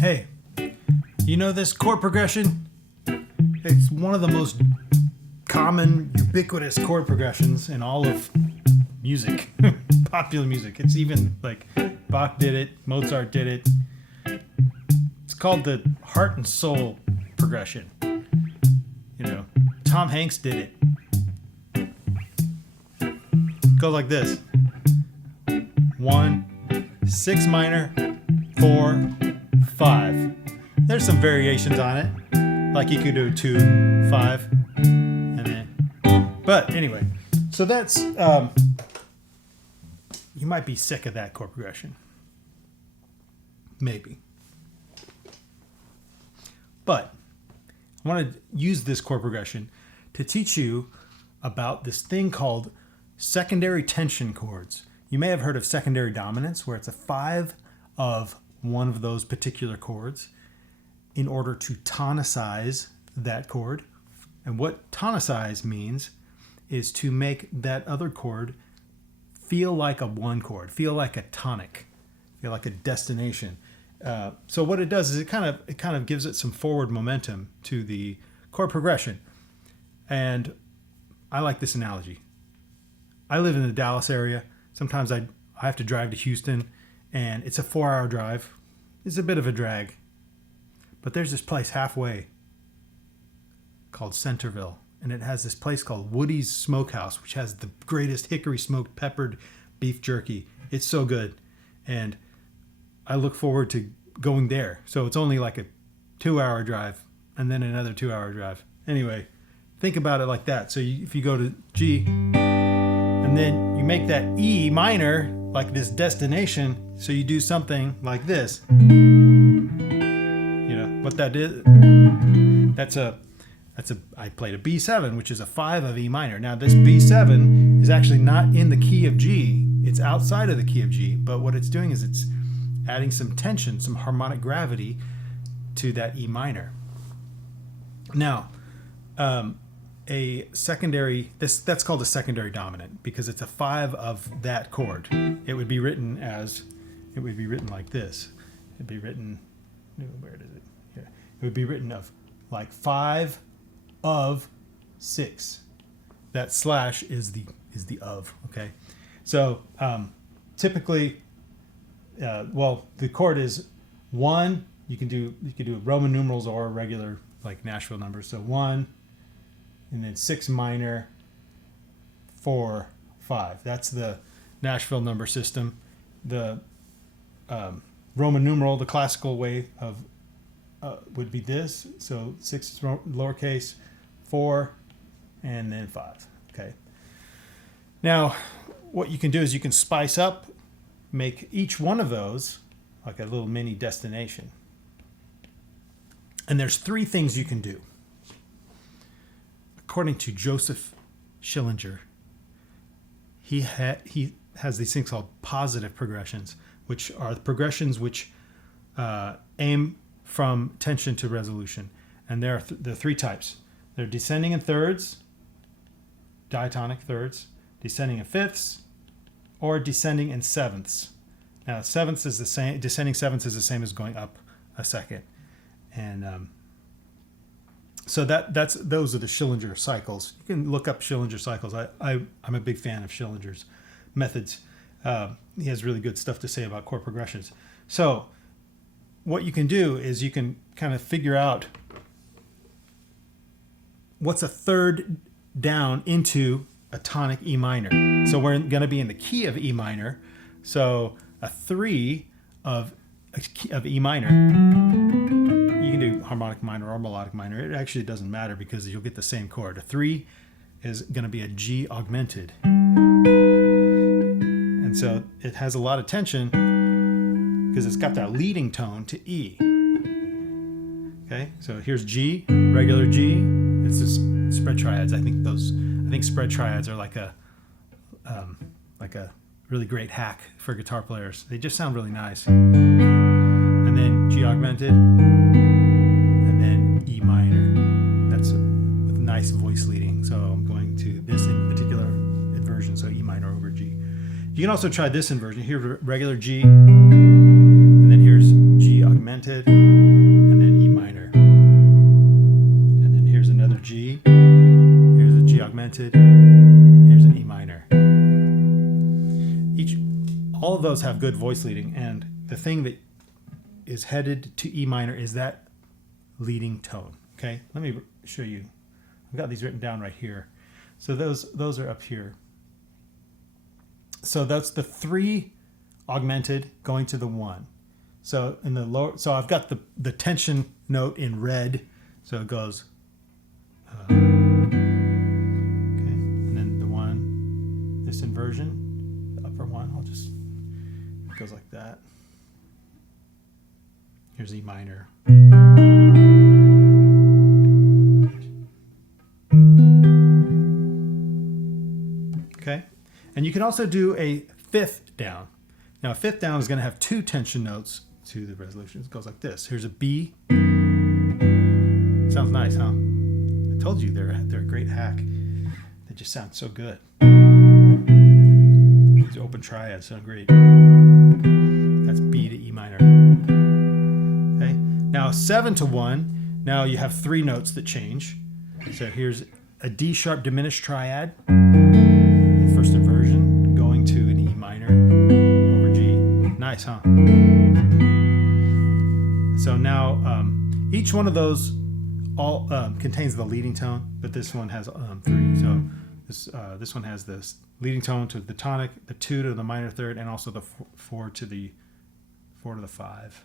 Hey, you know this chord progression? It's one of the most common, ubiquitous chord progressions in all of music, popular music. It's even like Bach did it, Mozart did it. It's called the heart and soul progression. You know, Tom Hanks did it. It goes like this. 1, 6 minor, 4, 5. There's some variations on it. Like you could do 2, 5, and then. But anyway, so that's, you might be sick of that chord progression. Maybe. But I want to use this chord progression to teach you about this thing called secondary tension chords. You may have heard of secondary dominance, where it's a 5 of one of those particular chords in order to tonicize that chord. And what tonicize means is to make that other chord feel like a one chord, feel like a tonic, feel like a destination. So what it does is it kind of gives it some forward momentum to the chord progression. And I like this analogy. I live in the Dallas area. Sometimes I have to drive to Houston, and it's a 4-hour drive. It's a bit of a drag. But there's this place halfway called Centerville, and it has this place called Woody's Smokehouse, which has the greatest hickory smoked peppered beef jerky. It's so good. And I look forward to going there. So it's only like a 2-hour drive and then another 2-hour drive. Anyway, think about it like that. So if you go to G and then you make that E minor like this destination, so you do something like this. You know what that is? I played a B7, which is a 5 of E minor. Now this B7 is actually not in the key of G. It's outside of the key of G, but what it's doing is it's adding some tension, some harmonic gravity to that E minor. Now, a secondary, that's called a secondary dominant because it's a 5 of that chord. It would be written like this. It'd be written, where is it? Here. It would be written of like 5 of 6. That slash is the of, okay? So typically, the chord is 1. You can do Roman numerals or regular like Nashville numbers. So 1, and then 6 minor, 4, 5. That's the Nashville number system. The Roman numeral, the classical way of would be this. So 6 is lowercase, 4, and then 5. Okay. Now, what you can do is you can spice up, make each one of those like a little mini destination. And there's 3 things you can do. According to Joseph Schillinger, he has these things called positive progressions, which are the progressions which aim from tension to resolution. And there are 3 types. They're descending in thirds, diatonic thirds, descending in fifths, or descending in sevenths. Now, sevenths is the same. Descending sevenths is the same as going up a second, and so those are the Schillinger cycles. You can look up Schillinger cycles. I'm a big fan of Schillinger's methods. He has really good stuff to say about chord progressions. So what you can do is you can kind of figure out what's a third down into a tonic E minor. So we're going to be in the key of E minor. So a 3 of E minor. You can do harmonic minor or melodic minor. It actually doesn't matter because you'll get the same chord. A 3 is going to be a G augmented. And so it has a lot of tension because it's got that leading tone to E. Okay, so here's G, regular G. It's just spread triads. I think spread triads are like a really great hack for guitar players. They just sound really nice. And then G augmented, and then E minor. That's with nice voice leading. So I'm going to this in particular inversion, so E minor over G. You can also try this inversion. Here, regular G, and then here's G augmented. those have good voice leading, and the thing that is headed to E minor is that leading tone. Okay, let me show you. I've got these written down right here. So those are up here. So that's the 3 augmented going to the 1. So in the lower, so I've got the tension note in red. So it goes, okay, and then the 1, this inversion, the upper 1, it goes like that. Here's E minor. Okay, and you can also do a 5th down. Now a 5th down is going to have 2 tension notes to the resolution. It goes like this. Here's a B. Sounds nice, huh? I told you they're a great hack. They just sound so good. These open triads sound great. That's B to E minor. Okay. Now 7 to 1. Now you have 3 notes that change. So here's a D sharp diminished triad. The first inversion going to an E minor over G. Nice, huh? So now each one of those all contains the leading tone, but this one has 3. So this one has this leading tone to the tonic, the 2 to the minor third, and also the 4 to the 5.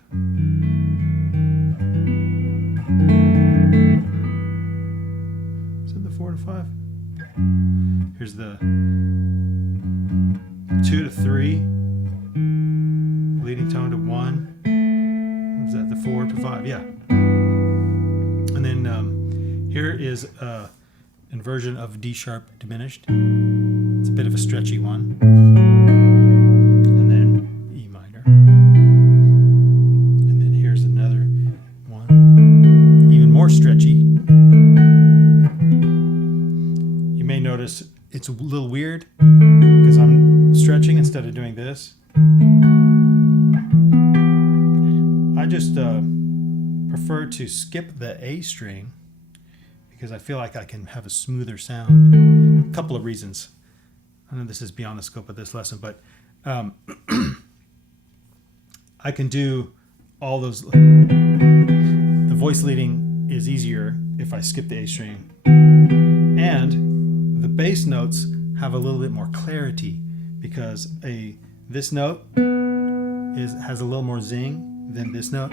Is it the 4 to 5? Here's the 2 to 3, leading tone to 1. What is that? The 4 to 5, yeah. And then here is an inversion of D sharp diminished. It's a bit of a stretchy one. And then E minor. And then here's another one, even more stretchy. You may notice it's a little weird because I'm stretching instead of doing this. I just prefer to skip the A string because I feel like I can have a smoother sound. A couple of reasons. I know this is beyond the scope of this lesson, but I can do all those. The voice leading is easier if I skip the A string. And the bass notes have a little bit more clarity because this note has a little more zing than this note.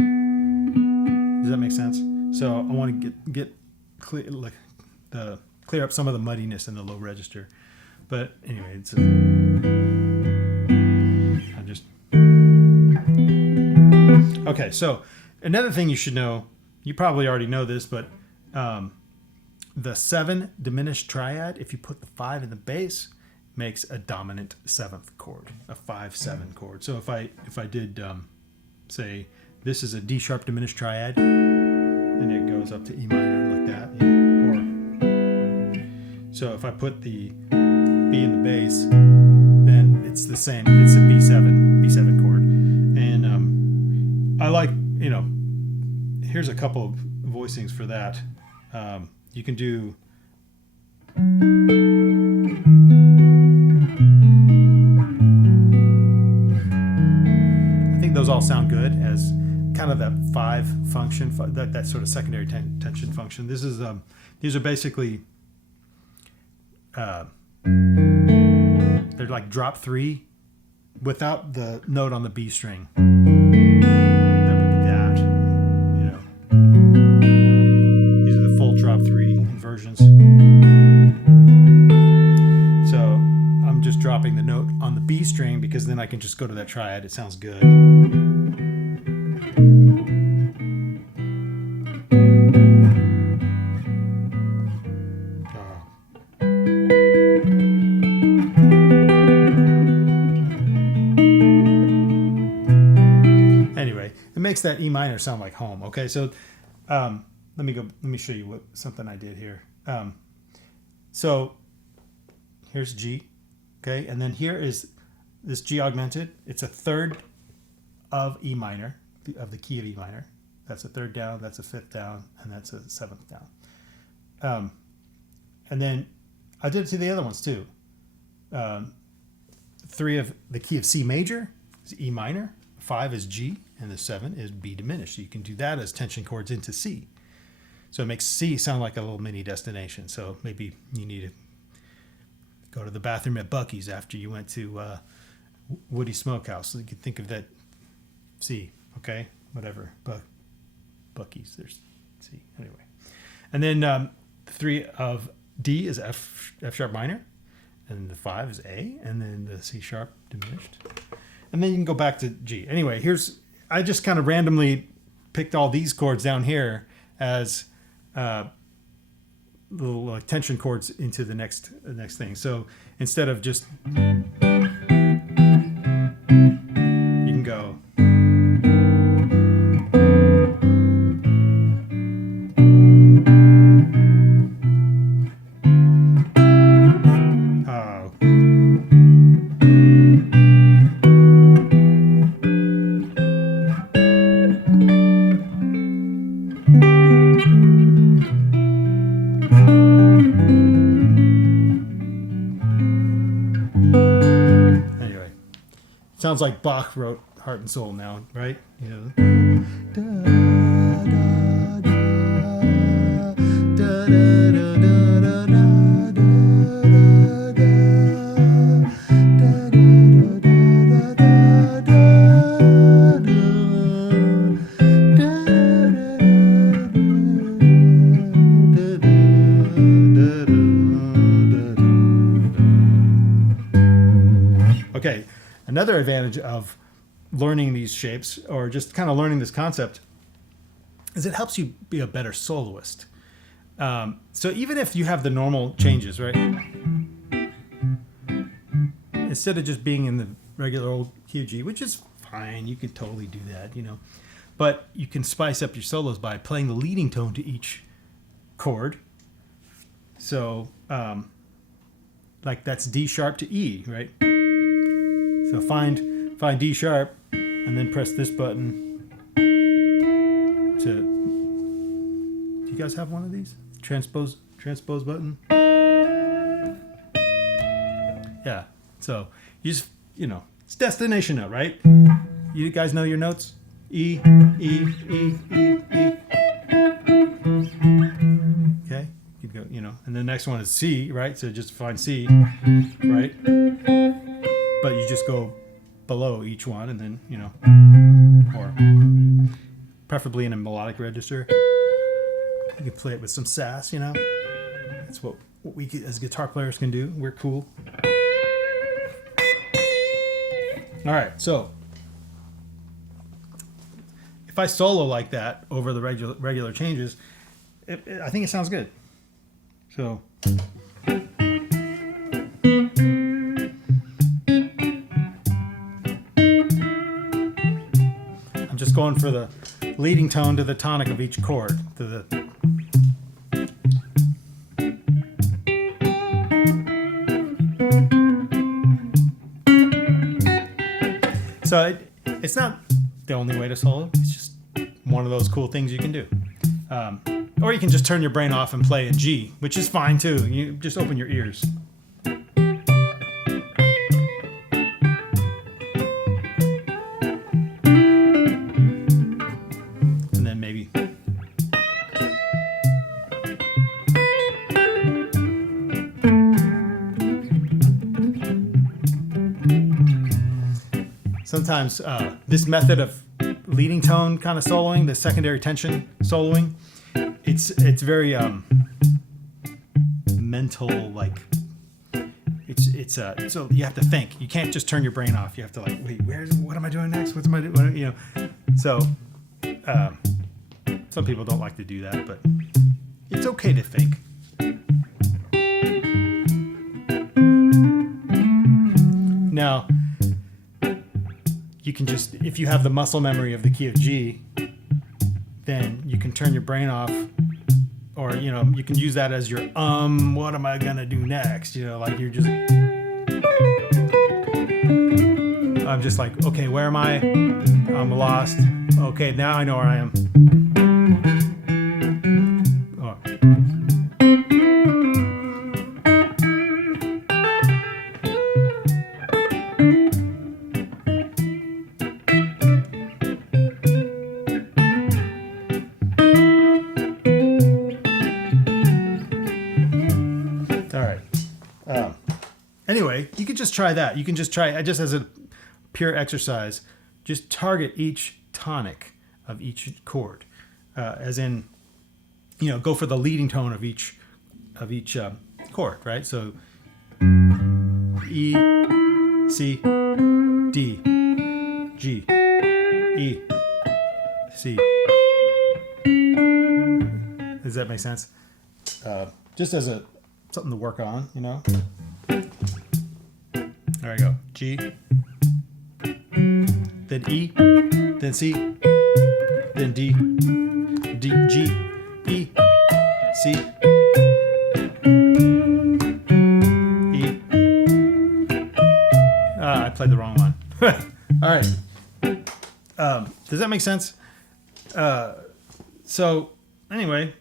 Does that make sense? So I want to get clear, clear up some of the muddiness in the low register. But anyway, it's okay. So another thing you should know, you probably already know this, but the 7 diminished triad, if you put the 5 in the bass, makes a dominant 7th chord, a 5-7 chord. So if I did say this is a D sharp diminished triad, and it goes up to E minor like that. Or so if I put the B in the bass, then it's the same. It's a B7 chord. And I like, here's a couple of voicings for that. You can do I think those all sound good as kind of that 5 function, that sort of secondary tension function. This is these are basically they're like drop 3 without the note on the B string. That would be that. These are the full drop 3 inversions. So I'm just dropping the note on the B string because then I can just go to that triad. It sounds good. Anyway, it makes that E minor sound like home. Okay, so let me show you something I did here. So here's G, okay, and then here is this G augmented. It's a third of E minor, of the key of E minor. That's a third down, that's a 5th down, and that's a 7th down. And then I did it to the other ones too. 3 of the key of C major, is E minor, 5 is G, and the 7 is B diminished. So you can do that as tension chords into C. So it makes C sound like a little mini destination. So maybe you need to go to the bathroom at Buc-ee's after you went to Woody Smokehouse. So you can think of that C, okay? Whatever. Buc-ee's, there's C. Anyway. And then 3 of D is F sharp minor. And the 5 is A. And then the C sharp diminished. And then you can go back to G. Anyway, I just kind of randomly picked all these chords down here as little like tension chords into the next thing. So instead of just, you can go. Sounds like Bach wrote Heart and Soul now, right? You know. Okay. Another advantage of learning these shapes, or just kind of learning this concept, is it helps you be a better soloist. So even if you have the normal changes, right? Instead of just being in the regular old key of G, which is fine, you can totally do that, you know. But you can spice up your solos by playing the leading tone to each chord. So, like that's D sharp to E, right? So find D sharp, and then press this button to. Do you guys have one of these? Transpose button. Yeah. So you just it's destination note, right? You guys know your notes. E, E, E, E, E. Okay. You go, and the next one is C, right? So just find C, right? But you just go below each one, and then, or preferably in a melodic register. You can play it with some sass, That's what we as guitar players can do. We're cool. All right, so if I solo like that over the regular changes, I think it sounds good. So. Just going for the leading tone to the tonic of each chord. So it's not the only way to solo. It's just one of those cool things you can do. Or you can just turn your brain off and play in G, which is fine too. You just open your ears. Sometimes this method of leading tone kind of soloing, the secondary tension soloing, it's very mental, like it's so you have to think. You can't just turn your brain off. You have to wait, what am I doing next? What am I doing? So some people don't like to do that, but it's okay to think. Now, you can just, if you have the muscle memory of the key of G, then you can turn your brain off, or, you can use that as your, what am I going to do next? Like you're just, I'm just like, okay, where am I? I'm lost. Okay, now I know where I am. Oh. just try that. You can just try, just as a pure exercise, just target each tonic of each chord, as in, go for the leading tone of each chord, right? So E, C, D, G, E, C. Does that make sense? Just as something to work on, There we go. G, then E, then C, then D, G, E, C, E. I played the wrong one. All right. Does that make sense? So anyway,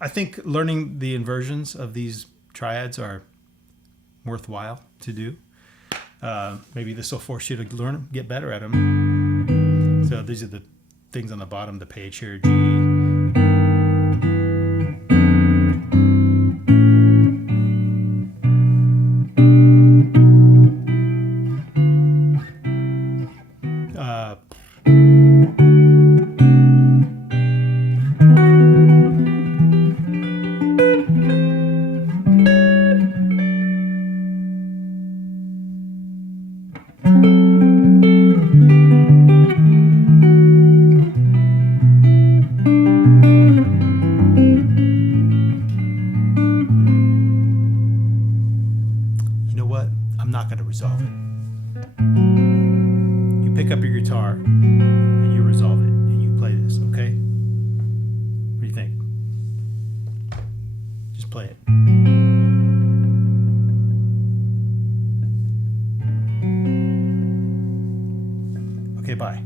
I think learning the inversions of these triads are worthwhile to do. Maybe this will force you to learn them, get better at them. So these are the things on the bottom of the page here. G, I'm not going to resolve it. You pick up your guitar and you resolve it and you play this, okay? What do you think? Just play it. Okay, bye.